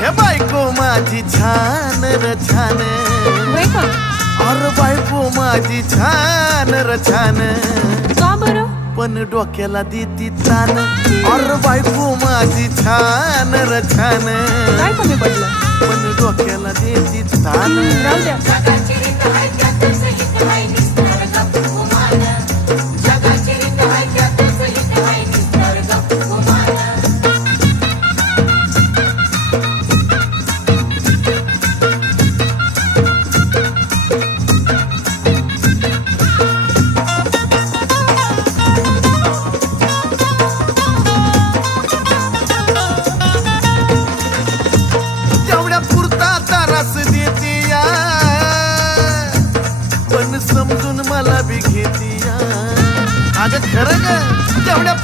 हे बायको माझी छान र छान, होय का? अरे बायको माझी छान र छान, का बरं? पण डोक्याला देती तान. अरे बायको माझी छान र छान, काय कमी पडलं? पण डोक्याला देती तान. राहू द्या. तेवढ्या पुरता त्रास देती या, पण समजून मला बी घेती या. अगं खरं ग, तेवढ्या